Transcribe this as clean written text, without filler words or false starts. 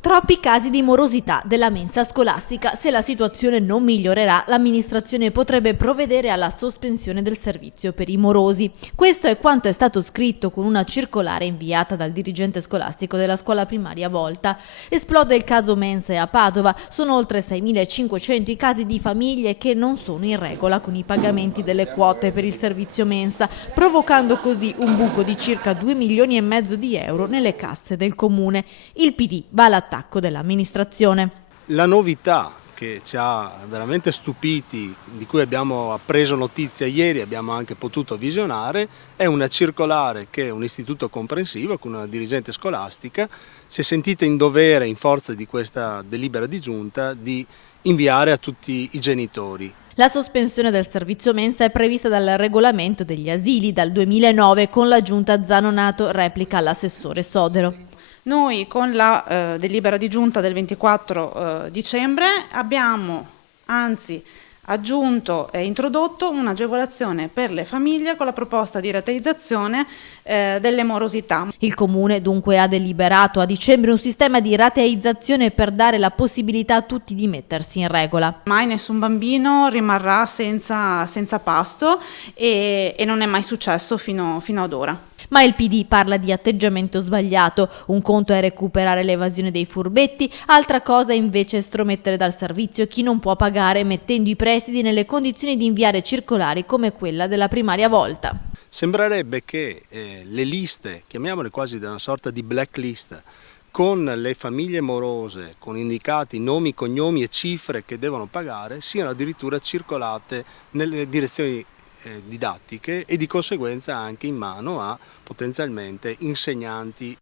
Troppi casi di morosità della mensa scolastica. Se la situazione non migliorerà, l'amministrazione potrebbe provvedere alla sospensione del servizio per i morosi. Questo è quanto è stato scritto con una circolare inviata dal dirigente scolastico della scuola primaria Volta. Esplode il caso mense a Padova. Sono oltre 6.500 i casi di famiglie che non sono in regola con i pagamenti delle quote per il servizio mensa, provocando così un buco di circa 2,5 milioni di euro nelle casse del comune. Il PD va all'attacco dell'amministrazione. La novità che ci ha veramente stupiti, di cui abbiamo appreso notizia ieri, abbiamo anche potuto visionare, è una circolare che un istituto comprensivo con una dirigente scolastica si è sentita in dovere, in forza di questa delibera di giunta, di inviare a tutti i genitori. La sospensione del servizio mensa è prevista dal regolamento degli asili dal 2009 con la giunta Zanonato, replica l'assessore Sodero. Noi con la delibera di giunta del 24 dicembre abbiamo anzi aggiunto e introdotto un'agevolazione per le famiglie con la proposta di rateizzazione delle morosità. Il Comune dunque ha deliberato a dicembre un sistema di rateizzazione per dare la possibilità a tutti di mettersi in regola. Mai nessun bambino rimarrà senza pasto e non è mai successo fino ad ora. Ma il PD parla di atteggiamento sbagliato. Un conto è recuperare l'evasione dei furbetti, altra cosa invece è stromettere dal servizio chi non può pagare mettendo i presidi nelle condizioni di inviare circolari come quella della primaria Volta. Sembrerebbe che le liste, chiamiamole quasi da una sorta di blacklist, con le famiglie morose, con indicati nomi, cognomi e cifre che devono pagare, siano addirittura circolate nelle direzioni didattiche e di conseguenza anche in mano a potenzialmente insegnanti.